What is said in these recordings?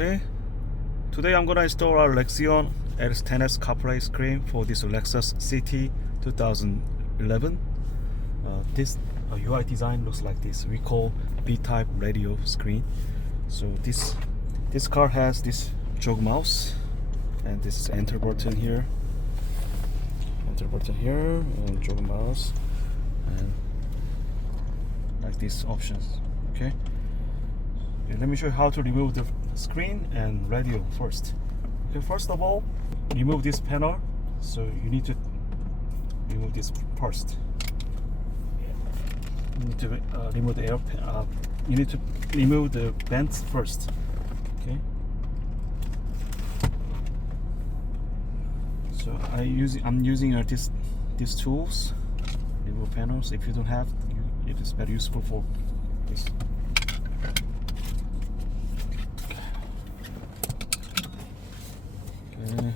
Okay, today I'm gonna install our Lexion X10s CarPlay screen for this Lexus CT 2011. This UI design looks like this. We call B-type radio screen. So this car has this jog mouse and this enter button here, and jog mouse, and like these options. Okay. And let me show you how to remove the screen and radio first. Okay, first of all, remove this panel. So you need to remove this first. You need to remove the air. You need to remove the vents first. Okay. So I'm using these tools, remove panels. If you don't have, it is very useful for this. Okay.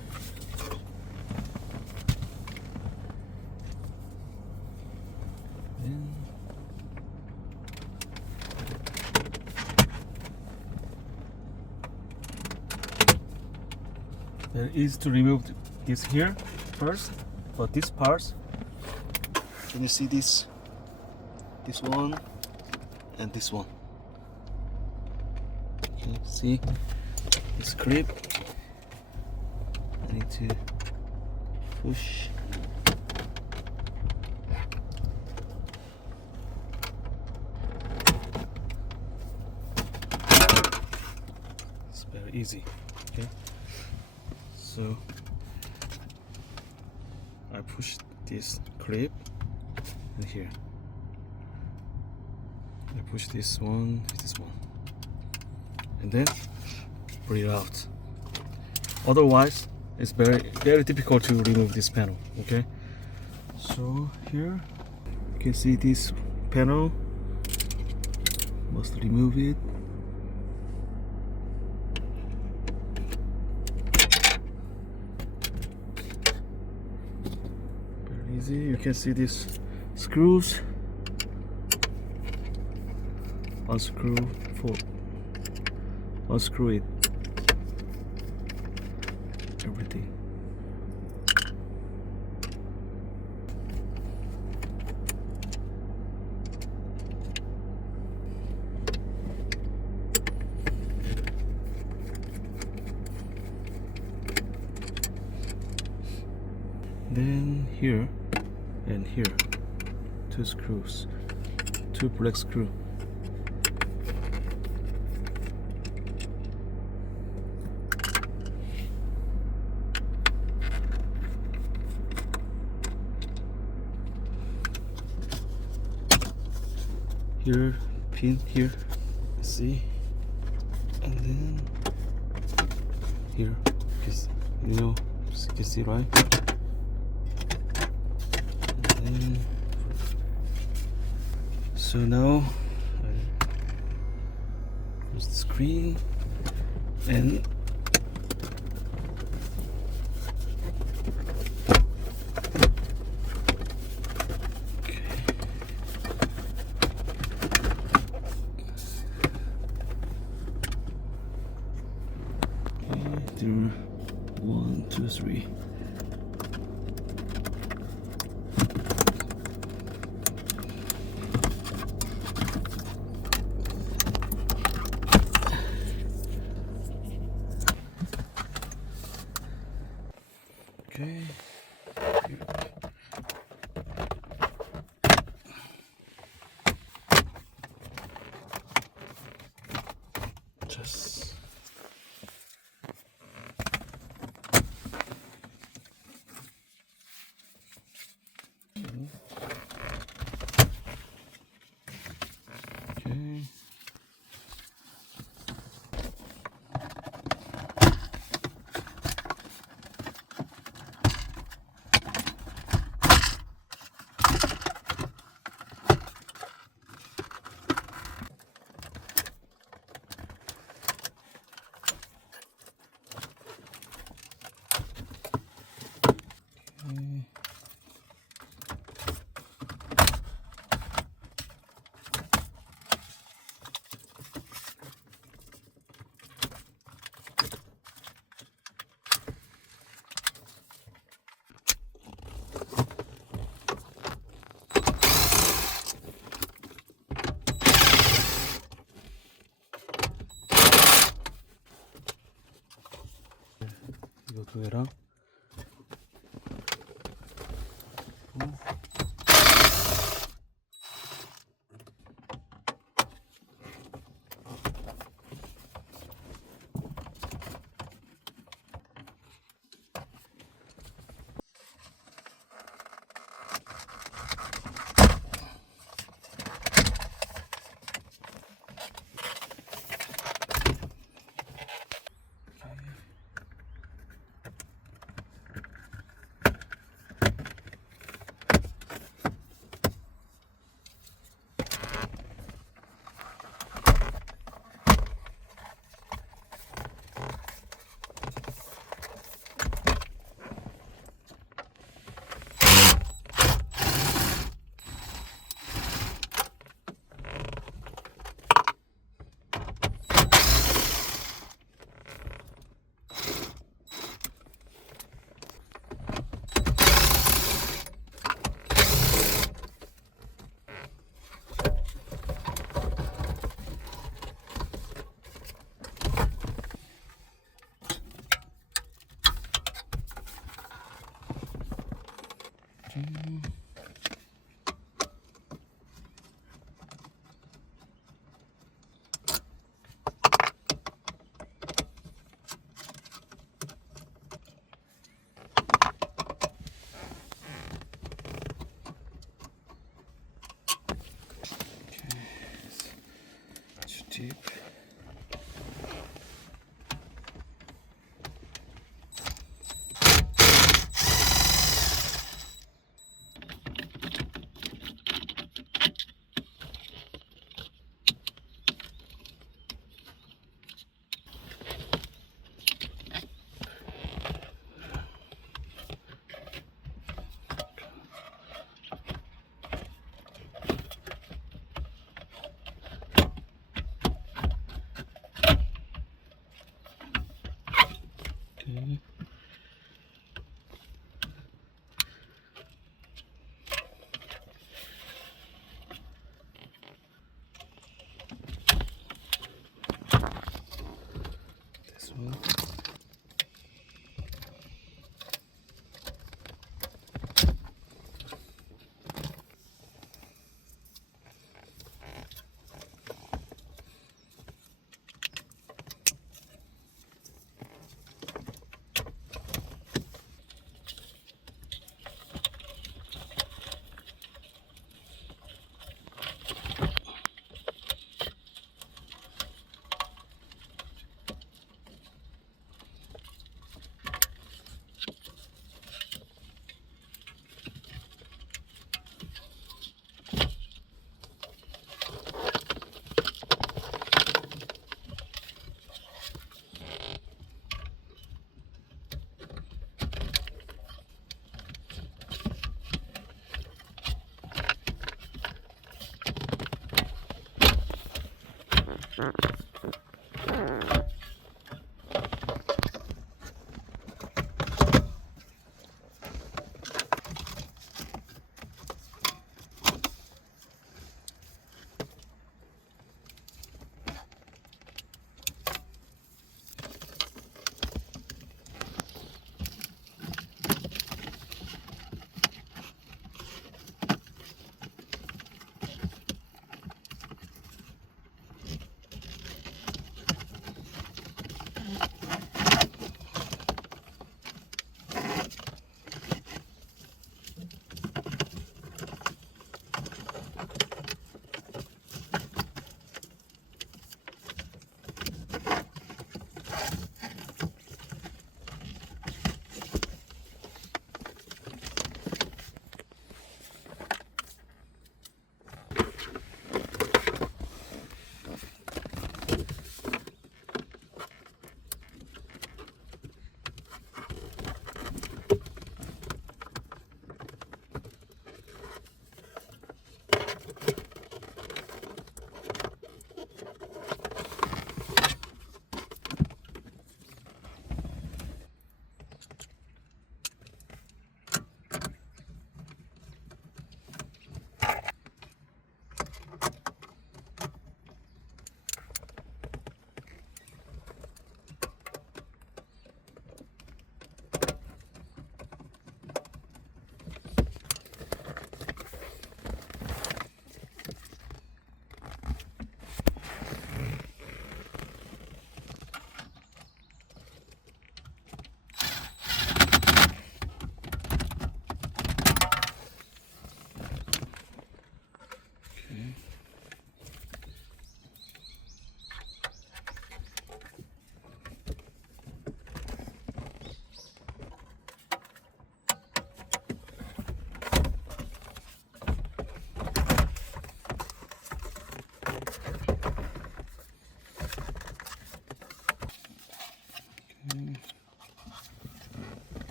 There is to remove this here first, but this part, can you see this one and this one? Okay, see this clip. I need to push. It's very easy. Okay. So I push this clip in here. I push this one, and then bring it out. Otherwise, it's very difficult to remove this panel. Okay. So here you can see this panel. Must remove it. Easy. You can see these screws. Unscrew it. Everything. Then here and here, two screws, two black screw. Here, pin here, see, and then here, because you can see, right? So now I close the screen and through 1, 2, 3. Okay. Just okay. 이거 두 개랑 deep. Okay. This one.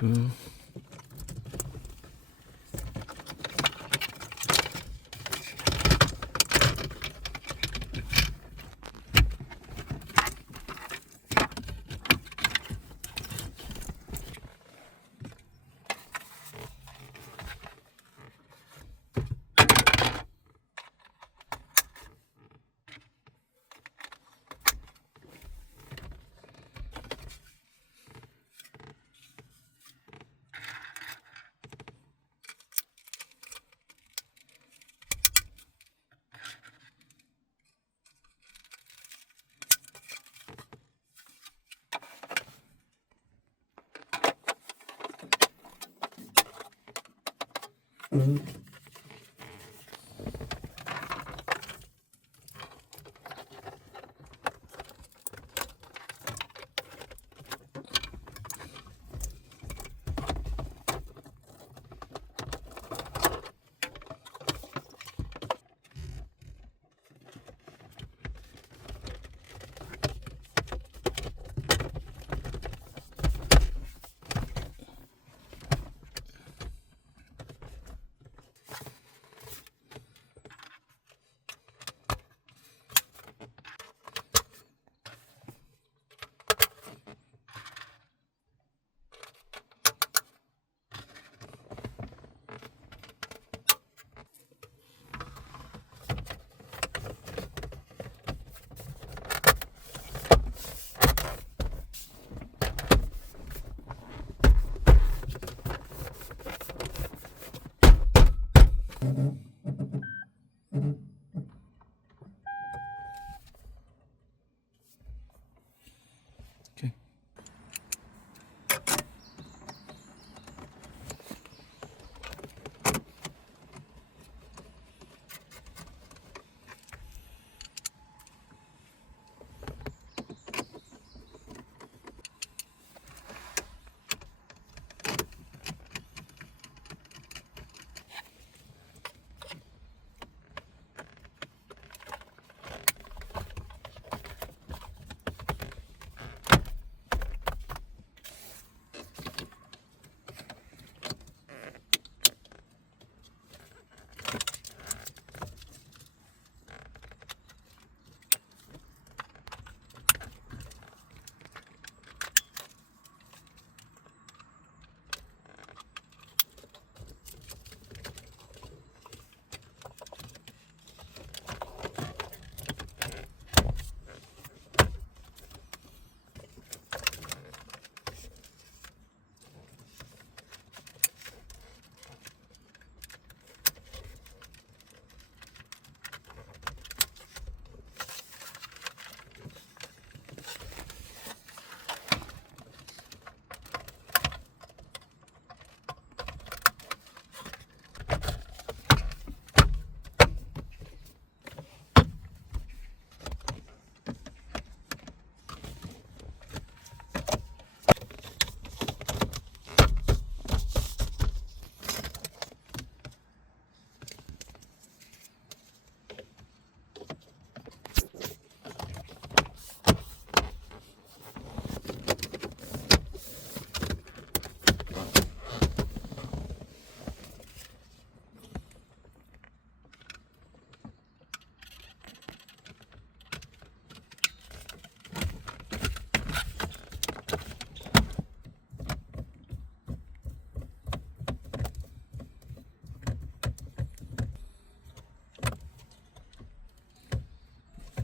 Two.